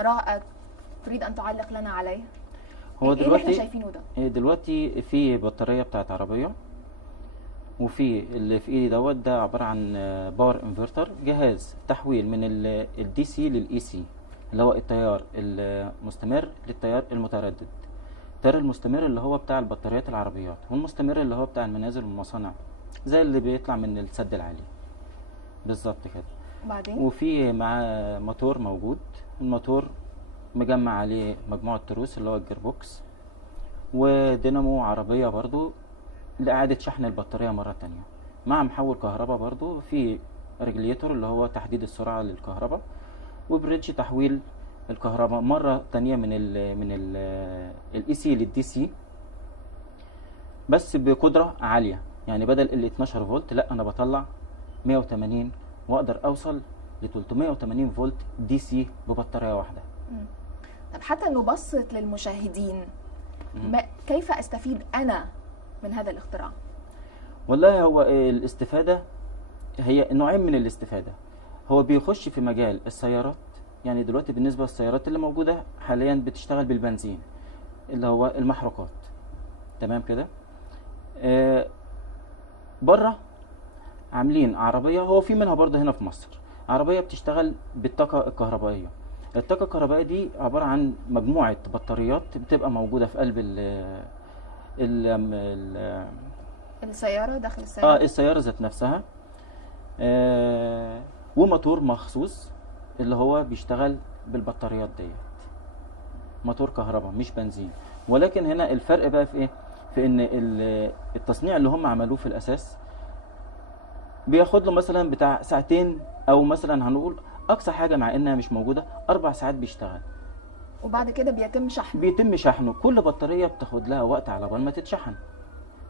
وراءك تريد ان تعلق لنا عليه؟ هو ايه اللي احنا دلوقتي شايفينه ده؟ دلوقتي في بطارية بتاعت عربية، وفي اللي في ايدي دوت ده عبارة عن باور انفرتر، جهاز تحويل من الدي سي للاي سي، اللي هو التيار المستمر للتيار المتردد. التيار المستمر اللي هو بتاع البطاريات العربيات، والمستمر اللي هو بتاع المنازل والمصانع، زي اللي بيطلع من السد العالي بالظبط كده. وبعدين؟ وفي معاه موتور موجود، الموتور مجمع عليه مجموعة تروس اللي هو الجير بوكس، ودينامو عربية برضو لإعادة شحن البطارية مرة تانية، مع محول كهرباء برضو، في ريجليتور اللي هو تحديد السرعة للكهرباء، وبريدج تحويل الكهرباء مرة تانية من ال الاي سي للدي سي، بس بقدرة عالية. يعني بدل ال 12 فولت لا، انا بطلع 180 واقدر اوصل ل 380 فولت دي سي ببطارية واحدة. مم. طب حتى نبسط للمشاهدين، مم. كيف استفيد انا من هذا الاختراع؟ والله هو الاستفادة هي نوعين من الاستفادة. هو بيخش في مجال السيارات، يعني دلوقتي بالنسبة للسيارات اللي موجودة حاليا بتشتغل بالبنزين اللي هو المحروقات، تمام كده. بره عاملين عربية، هو في منها برضه هنا في مصر، عربية بتشتغل بالطاقة الكهربائية. الطاقة الكهربائية دي عبارة عن مجموعة بطاريات بتبقى موجودة في قلب ال السيارة داخل السيارة؟ السيارة ذات نفسها. وموتور مخصوص اللي هو بيشتغل بالبطاريات ديت، موتور كهرباء مش بنزين. ولكن هنا الفرق بقى في ايه؟ في ان التصنيع اللي هم عملوه في الاساس بياخد له مثلا بتاع ساعتين، او مثلا هنقول اقصى حاجه مع انها مش موجوده 4 ساعات بيشتغل، وبعد كده بيتم شحنه. بيتم شحنه. كل بطاريه بتاخد لها وقت على بال ما تتشحن،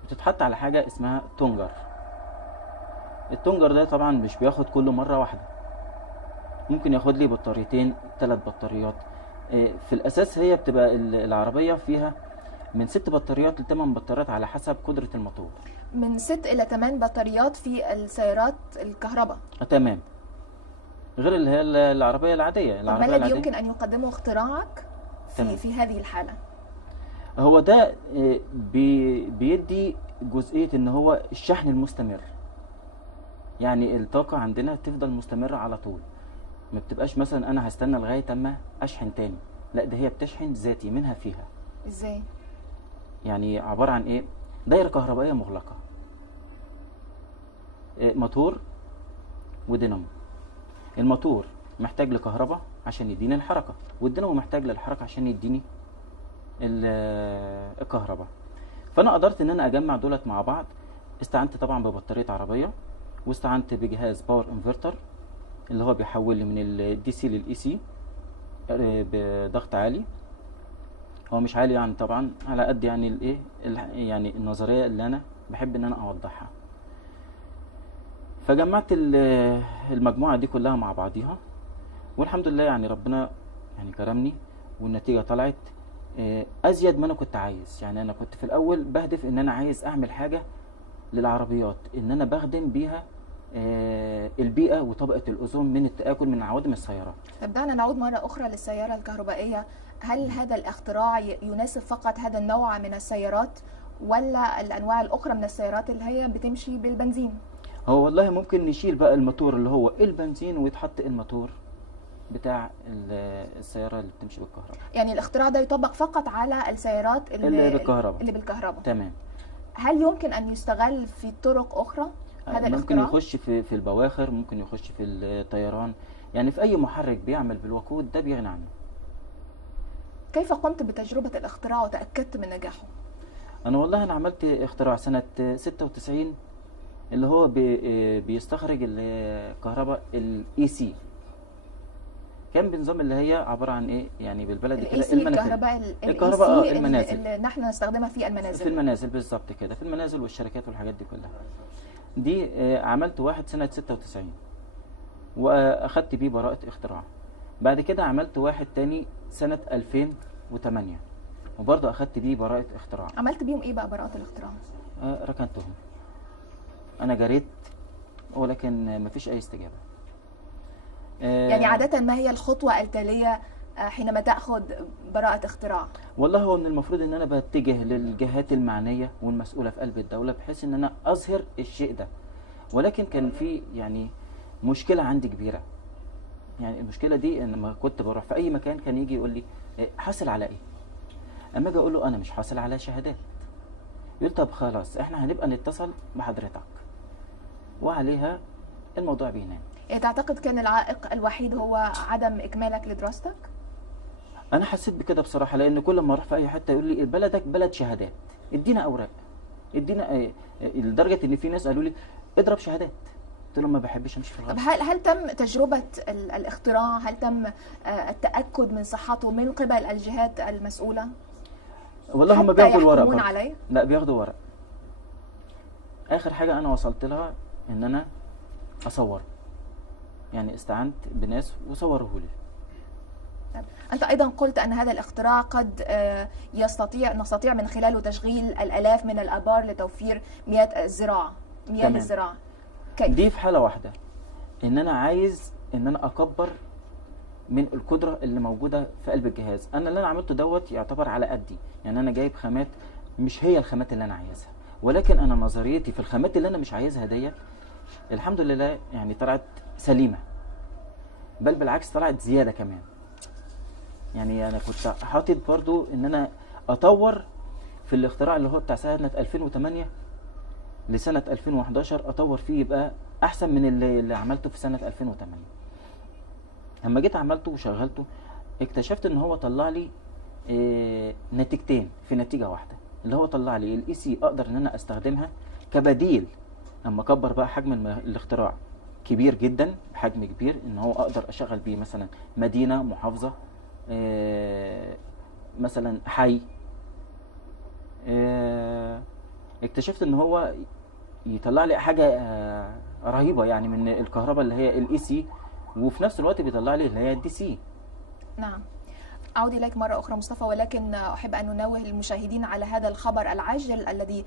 بتتحط على حاجه اسمها تونجر. التونجر ده طبعا مش بياخد كله مره واحده، ممكن ياخد لي بطاريتين 3 بطاريات. في الاساس هي بتبقى العربيه فيها من 6 بطاريات ل8 بطاريات على حسب قدره الموتور. من 6 إلى 8 بطاريات في السيارات الكهرباء. تمام، غير اللي هي العربيه العاديه. طب ما العربيه الذي العاديه يمكن أن يقدمه اختراعك تمام. في هذه الحالة؟ هو ده بيدي جزئيه ان هو الشحن المستمر، يعني الطاقه عندنا تفضل مستمره على طول، ما بتبقاش مثلا انا هستنى لغايه اما اشحن تاني، لا ده هي بتشحن ذاتي منها فيها. ازاي؟ يعني عباره عن ايه؟ دايره كهربائيه مغلقه، موتور ودينامو. الموتور محتاج لكهرباء عشان يديني الحركه، والدينامو محتاج للحركه عشان يديني الكهرباء. فانا قدرت ان انا اجمع دولت مع بعض. استعنت طبعا ببطاريه عربيه، واستعنت بجهاز باور انفرتر اللي هو بيحول لي من الدي سي للاي سي بضغط عالي. هو مش عالي يعني طبعا، على قد يعني الايه يعني النظريه اللي انا بحب ان انا اوضحها. فجمعت المجموعه دي كلها مع بعضيها، والحمد لله يعني ربنا يعني كرمني، والنتيجه طلعت ازيد ما انا كنت عايز. يعني انا كنت في الاول بهدف ان انا عايز اعمل حاجه للعربيات، ان انا بخدم بيها البيئه وطبقه الاوزون من التاكل من عوادم السيارات. طب دعنا نعود مرة أخرى للسيارة الكهربائية. هل هذا الاختراع يناسب فقط هذا النوع من السيارات، ولا الأنواع الأخرى من السيارات اللي هي بتمشي بالبنزين؟ هو والله ممكن نشيل بقى الموتور اللي هو البنزين، ويتحط الموتور بتاع السيارة اللي بتمشي بالكهرباء. يعني الاختراع ده يطبق فقط على السيارات اللي بالكهرباء. تمام. هل يمكن أن يستغل في طرق أخرى هذا ممكن الاختراع؟ يخش في البواخر، ممكن يخش في الطيران، يعني في أي محرك بيعمل بالوقود ده بيغني عنه. كيف قمت بتجربة الاختراع وتأكدت من نجاحه؟ أنا والله أنا عملت اختراع سنة 96 اللي هو بيستخرج الكهرباء الاي سي. كان بنظام اللي هي عباره عن ايه يعني بالبلدي كده، الكهرباء المنازل اللي نحن نستخدمها في المنازل. في المنازل بالظبط كده، في المنازل والشركات والحاجات دي كلها. دي عملت واحد سنه 96 واخدت بيه براءه اختراع. بعد كده عملت واحد تاني سنه 2008 وبرضه اخدت بيه براءه اختراع. عملت بيهم ايه بقى براءه الاختراع؟ ركنتهم، انا جريت ولكن مفيش اي استجابه. يعني عادة ما هي الخطوة التالية حينما تأخذ براءة اختراع؟ والله هو من المفروض ان انا بتجه للجهات المعنيه والمسؤوله في قلب الدوله بحيث ان انا اظهر الشيء ده، ولكن كان في يعني مشكله عندي كبيره. يعني المشكله دي ان لما كنت بروح في اي مكان كان يجي يقول لي حاصل على ايه؟ اما اجي اقول له انا مش حاصل على شهادات، يقول طب خلاص احنا هنبقى نتصل بحضرتك، وعليها الموضوع بينام. يعني تعتقد كان العائق الوحيد هو عدم إكمالك لدراستك؟ انا حسيت بكده بصراحه، لان كل ما اروح في اي حته يقول لي بلدك بلد شهادات، ادينا اوراق، ادينا لدرجه ان في ناس قالوا لي اضرب شهادات. قلت لهم ما بحبش امشي في طب الغلط. هل تم تجربة الاختراع؟ هل تم التأكد من صحته من قبل الجهات المسؤولة والله هم حتى بياخدوا الورق يحكمون برضه. عليه؟ لا بياخدوا ورق. اخر حاجه انا وصلت لها ان انا اصور، يعني استعنت بناس وصوروه لي. أنت أيضا قلت أن هذا الاختراع قد نستطيع من خلاله تشغيل الآلاف من الآبار لتوفير مياه الزراعة. تمام. كيف؟ دي في حاله واحده، ان انا عايز ان انا اكبر من القدره اللي موجوده في قلب الجهاز. انا اللي انا عملته دوت يعتبر على قدي، يعني انا جايب خامات مش هي الخامات اللي انا عايزها، ولكن انا نظريتي في الخامات اللي انا مش عايزها ديت الحمد لله يعني طلعت سليمه، بل بالعكس طلعت زياده كمان. يعني انا كنت حاطط برضو ان انا اطور في الاختراع اللي هو بتاع سنه 2008 لسنه 2011، اطور فيه يبقى احسن من اللي عملته في سنه 2008. لما جيت عملته وشغلته اكتشفت ان هو طلع لي نتيجتين في نتيجه واحده، اللي هو طلع لي الاي سي اقدر ان انا استخدمها كبديل لما اكبر بقى حجم الاختراع كبير جدا، بحجم كبير، ان هو اقدر اشغل بيه مثلا مدينه، محافظه، مثلا حي. اكتشفت ان هو يطلع لي حاجه رهيبه يعني من الكهرباء اللي هي الاي سي، وفي نفس الوقت بيطلع لي اللي هي الدي سي. نعم. أعود إليك مرة أخرى مصطفى، ولكن أحب أن ننوه المشاهدين على هذا الخبر العاجل الذي